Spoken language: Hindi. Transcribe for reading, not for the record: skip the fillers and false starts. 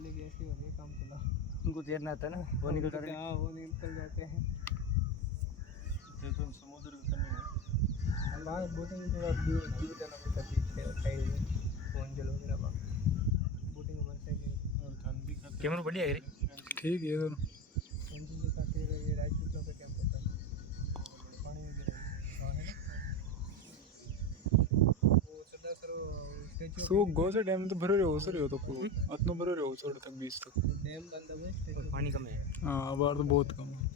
वाली भी ऐसी होती है काम चला, उनको तैरना आता है ना, वो निकल जाते हैं। हाँ वो निकल जाते हैं। तो समुद्र का नहीं है। वहाँ बोटिंग थोड़ा दूर दूर जाना पड़ता है, बीच के साइड में होंजल वगैरह वहाँ बोटिंग हमारे साइड नहीं होती। और खान भी खाते कैमरा बढ़िया है रे। ठीक है इधर होंजल से खाते हुए ये राजपूत लोग का कैंप होता है, पानी में गिरा हाँ है ना। वो सरदार सर स्टेचू सो गोसे डैम तो भरे हो सर हो तो अतनो भरे हो छोड़ तक 20 तक डैम बंद हुए, और पानी कम है। हाँ बार तो बहुत कम है।